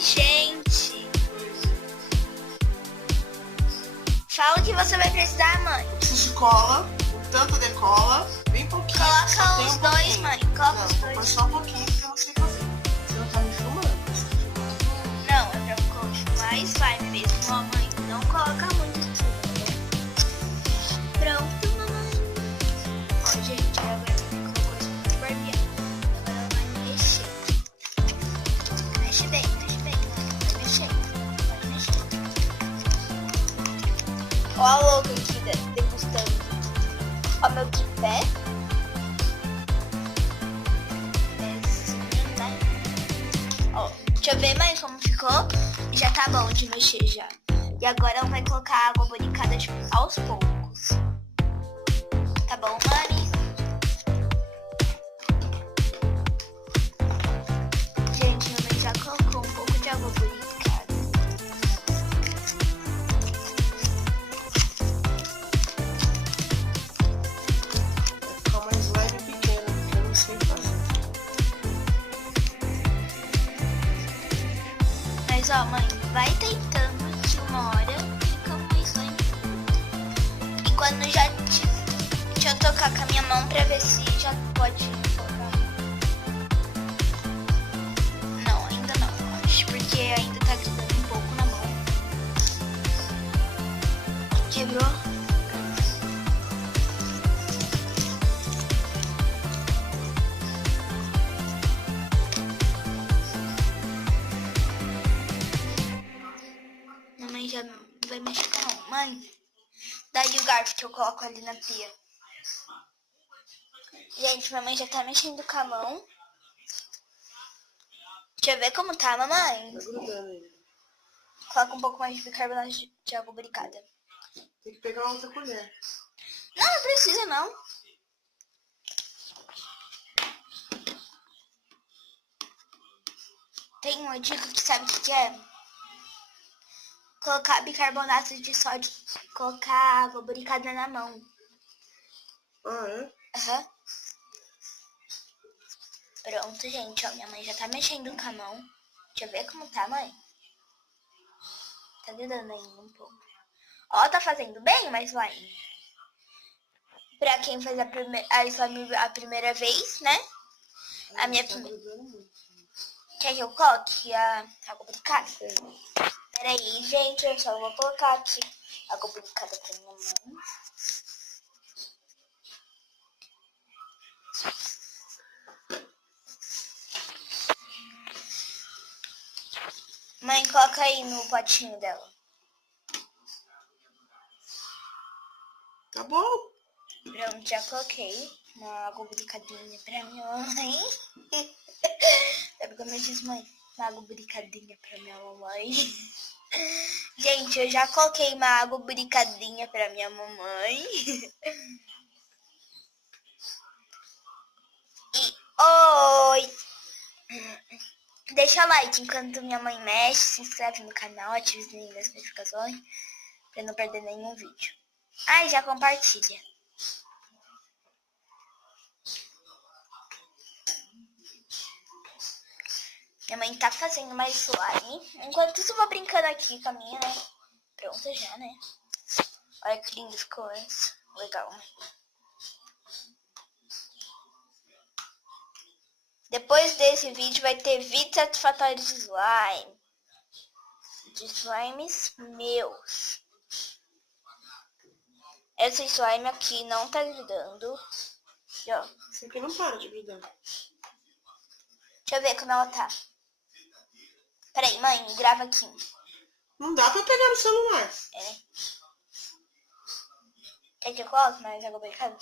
Oi, gente. Fala o que você vai precisar, mãe. Preciso de cola, um tanto de cola, bem pouquinho. Coloca os dois, mãe. Coloca os Não, dois. só um pouquinho porque eu não sei fazer. Você não tá me filmando. Não, é pra colocar mais slime mesmo. Ó, mãe, não coloca muito tudo, né? Pronto, mamãe. Ó, gente, agora colocou isso muito barbeado. Agora ela vai mexer. Mexe bem, mãe. Vai mexer. Vai mexer. Ó a louca aqui degustando. Ó meu tripé. Ó, deixa eu ver mais como ficou. Já tá bom de mexer já. E agora ela vai colocar água boricada tipo, aos poucos. Tá bom, mami? Gente, minha mãe já colocou um pouco de água boricada. Vai ficar uma slime pequena, porque eu não sei fazer. Mas ó, mãe, vai tentando que uma hora fica uma slime. E quando já deixa eu tocar com a minha mão pra ver se já pode colocar. Não, ainda não, eu acho, porque ainda tá grudando um pouco na mão. Quebrou? Mamãe já vai mexer com a mão. Mãe, daí o garfo que eu coloco ali na pia. Gente, mamãe já tá mexendo com a mão. Deixa eu ver como tá, mamãe. Tá grudando ainda. Coloca um pouco mais de bicarbonato de água boricada. Tem que pegar outra colher. Não precisa não. Tem uma dica que sabe o que é? Colocar bicarbonato de sódio, colocar água boricada na mão. Ah, é? Aham. Pronto, gente, ó, minha mãe já tá mexendo com a mão. Deixa eu ver como tá, mãe. Tá grudando ainda um pouco. Ó, tá fazendo bem, mas slime. Pra quem faz a slime a primeira vez, né? A minha Tá primeira. grudando muito. Quer que eu coloque a água boricada? Peraí, gente, eu só vou colocar aqui a água boricada pra minha mão. Mãe, coloca aí no potinho dela. Tá bom? Pronto, já coloquei uma água boricadinha pra minha mãe. Sabe como eu disse, mãe? Uma água boricadinha pra minha mamãe. Gente, eu já coloquei uma água boricadinha pra minha mamãe. E oi! Deixa o like enquanto minha mãe mexe, se inscreve no canal, ativa o sininho das notificações pra não perder nenhum vídeo. Ah, e já compartilha. Minha mãe tá fazendo mais slime. Enquanto isso, eu vou brincando aqui com a minha, né? Pronta já, né? Olha que lindo ficou antes. Legal. Depois desse vídeo vai ter vídeo satisfatório de slime. De slimes meus. Essa slime aqui não tá grudando. E, ó, Isso aqui não para de grudar. deixa eu ver como ela tá. Peraí, mãe, grava aqui. Não dá pra pegar no celular. É. Quer que eu coloque mais água boricada?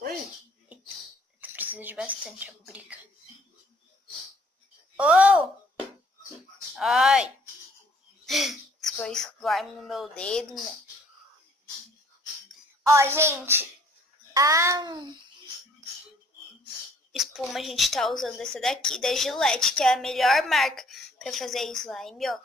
Oi? Precisa de bastante água boricada. Oh! Ai! Ficou slime no meu dedo, né? Ó, gente, a espuma a gente tá usando essa daqui, da Gillette, que é a melhor marca pra fazer slime, ó.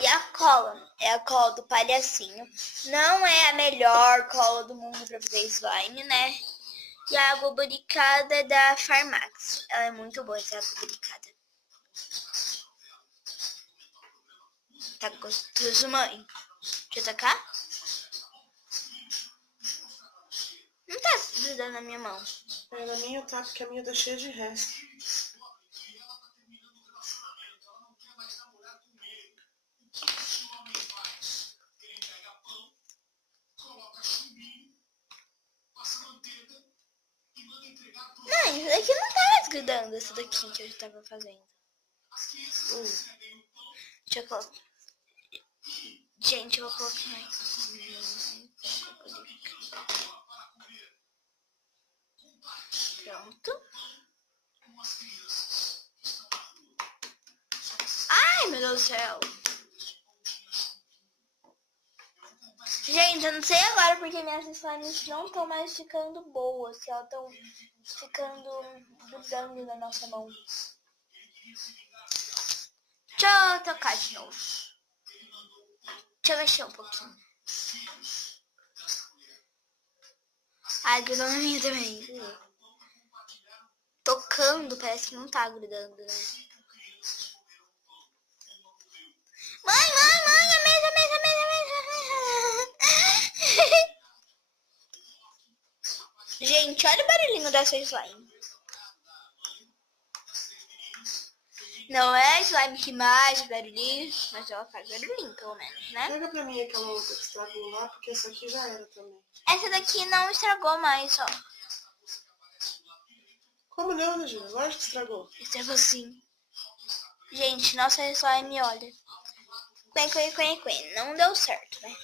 E a cola, é a cola do palhacinho. Não é a melhor cola do mundo pra fazer slime, né? E a água boricada é da Farmax. Ela é muito boa, essa água boricada. Tá gostoso, mãe. Deixa eu tacar. Não tá grudando na minha mão. É, na minha tá, porque a minha tá cheia de resto. Não, isso daqui não tá mais grudando, essa daqui que eu tava fazendo. Deixa eu colocar. Gente, eu vou colocar mais. Pronto. Ai, meu Deus do céu. Gente, eu não sei agora porque minhas slimes não estão mais ficando boas. Se elas estão ficando grudando na nossa mão. Deixa eu tocar de novo. Deixa eu mexer um pouquinho. Ai, grudou na minha também. Tocando, parece que não tá grudando, né? Mãe, a mesa. Gente, olha o barulhinho dessa slime. Não é a slime que mais barulhinho, mas ela faz barulhinho, pelo menos, né? Pega pra mim aquela outra que estragou lá, porque essa aqui já era também. Essa daqui não estragou mais, ó. Como não, né, Júlia? Lógico que estragou. Estragou sim. Gente, nossa slime, olha. Quen. Não deu certo, né?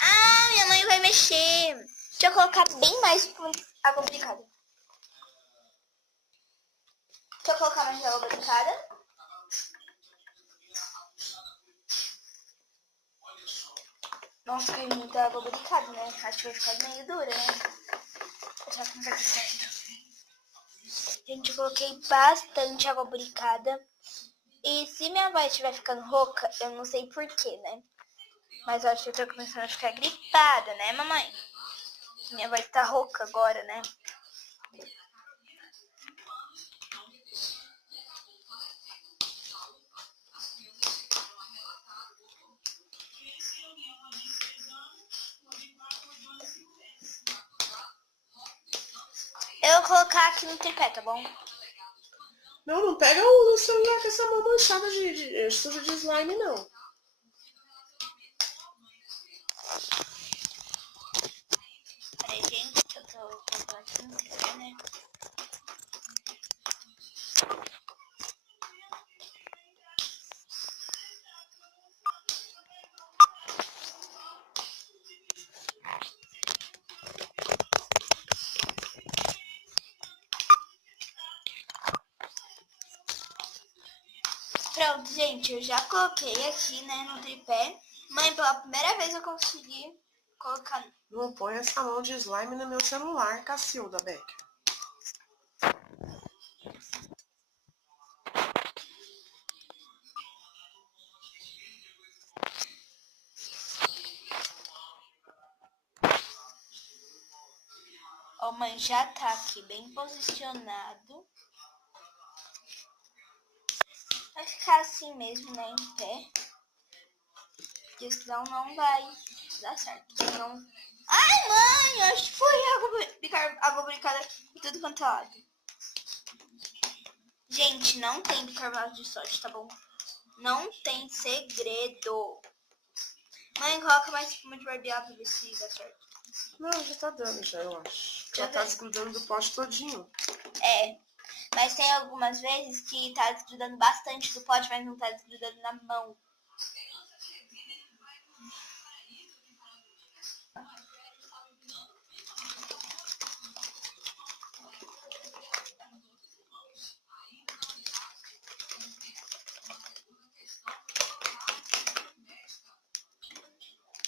Ah, minha mãe vai mexer. Deixa eu colocar bem mais água boricada. Deixa eu colocar mais água boricada. Nossa, caiu muita água boricada, né? Acho que vai ficar meio dura, né? Só que não vai dar certo. Gente, eu coloquei bastante água boricada. E se minha voz estiver ficando rouca, eu não sei porquê, né? Mas eu acho que eu tô começando a ficar gripada, né, mamãe? Minha voz tá rouca agora, né? Eu vou colocar aqui no tripé, tá bom? Não pega o celular com essa mão manchada de suja de slime, não. Peraí, gente, eu tô colocando aqui no tripé, né? Pronto, gente, eu já coloquei aqui, né, no tripé. Mãe, pela primeira vez eu consegui colocar... Não põe essa mão de slime no meu celular, Cacilda Becker. Ó, mãe, já tá aqui bem posicionado. Vai ficar assim mesmo, né, em pé. Porque senão não vai dar certo. Senão... Ai, mãe, acho que foi água boricada por tudo quanto é lado. Gente, não tem bicarbonato de sódio, tá bom? Não tem segredo. Mãe, coloca mais espuma de barbear pra ver se dá certo. Não, já tá dando, já, eu acho. Já tá desgrudando do pote todinho. É, mas tem algumas vezes que tá desgrudando bastante do pote, mas não tá desgrudando na mão.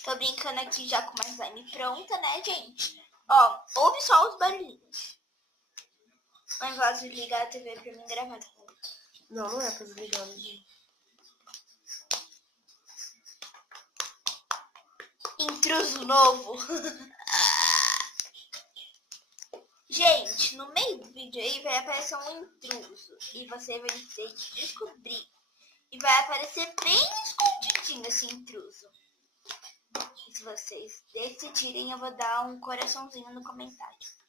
Tô brincando aqui já com uma slime pronta, né, gente? Ó, ouve só os barulhinhos. Mãe, posso desligar a TV pra mim gravar, tá bom? Não é pra desligar, gente. Intruso novo. Gente, no meio do vídeo aí vai aparecer um intruso. E você vai ter que descobrir. E vai aparecer bem escondidinho esse intruso. E se vocês decidirem, eu vou dar um coraçãozinho no comentário.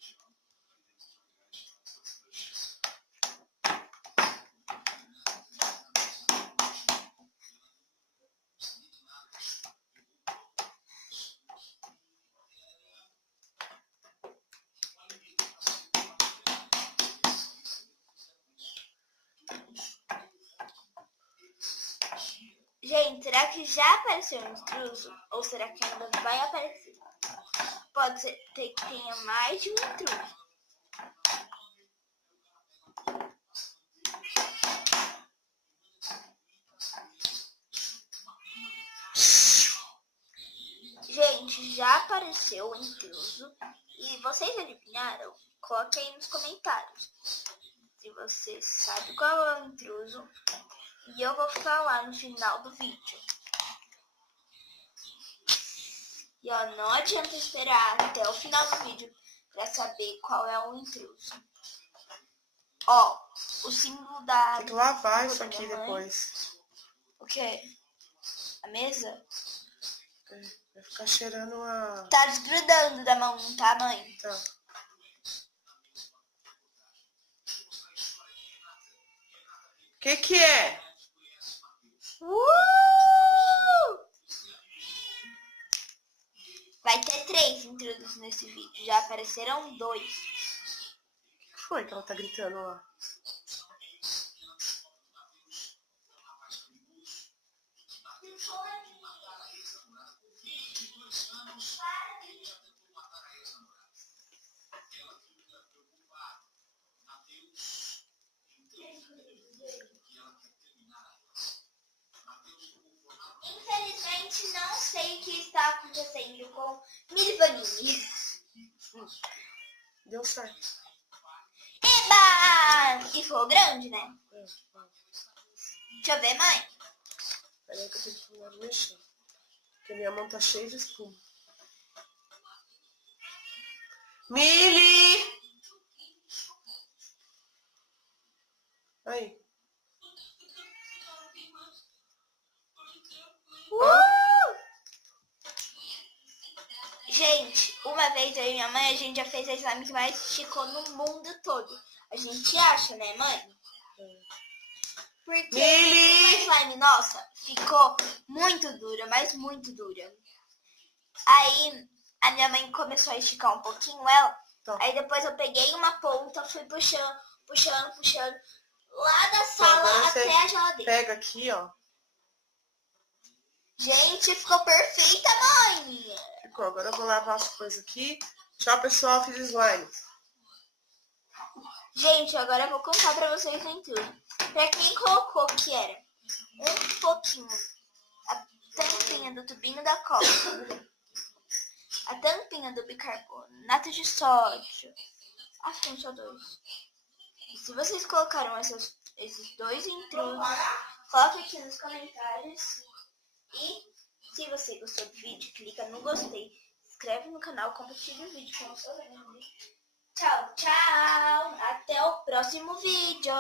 Gente, será que já apareceu um intruso? Ou será que ainda vai aparecer? Pode ser que tenha mais de um intruso. Gente, já apareceu o intruso. E vocês adivinharam? Coloque aí nos comentários. Se você sabe qual é o intruso. E eu vou falar no final do vídeo. E ó, não adianta esperar até o final do vídeo para saber qual é o intruso. Ó, o símbolo da... Tem que lavar isso aqui depois. O quê? A mesa? Vai ficar cheirando a... Tá desgrudando da mão, tá, mãe? Tá. Que é? Vai ter 3 intrusos nesse vídeo. Já apareceram 2. O que foi que ela tá gritando lá? Infelizmente, não sei o que está acontecendo com Mili Vanille. Deu certo. Eba! E ficou grande, né? Deixa eu ver, mãe. Peraí que eu tenho que terminar de mexer. Porque minha mão tá cheia de espuma. Mili! Aí. Gente, uma vez eu e minha mãe, a gente já fez a slime que mais esticou no mundo todo. A gente acha, né, mãe? Porque a slime nossa ficou muito dura, mas muito dura. Aí a minha mãe começou a esticar um pouquinho ela. Tá. Aí depois eu peguei uma ponta, fui puxando, lá da sala até a geladeira. Pega aqui, ó. Gente, ficou perfeita, mãe! Ficou. Agora eu vou lavar as coisas aqui. Tchau, pessoal. Fiz slime. Gente, agora eu vou contar pra vocês em tudo. Pra quem colocou que era um pouquinho a tampinha do tubinho da cola, a tampinha do bicarbonato de sódio, acho que só 2. E se vocês colocaram esses 2 intrusos, coloque aqui nos comentários. E se você gostou do vídeo, clica no gostei, se inscreve no canal, compartilha o vídeo com os seus amigos. Tchau, tchau! Até o próximo vídeo!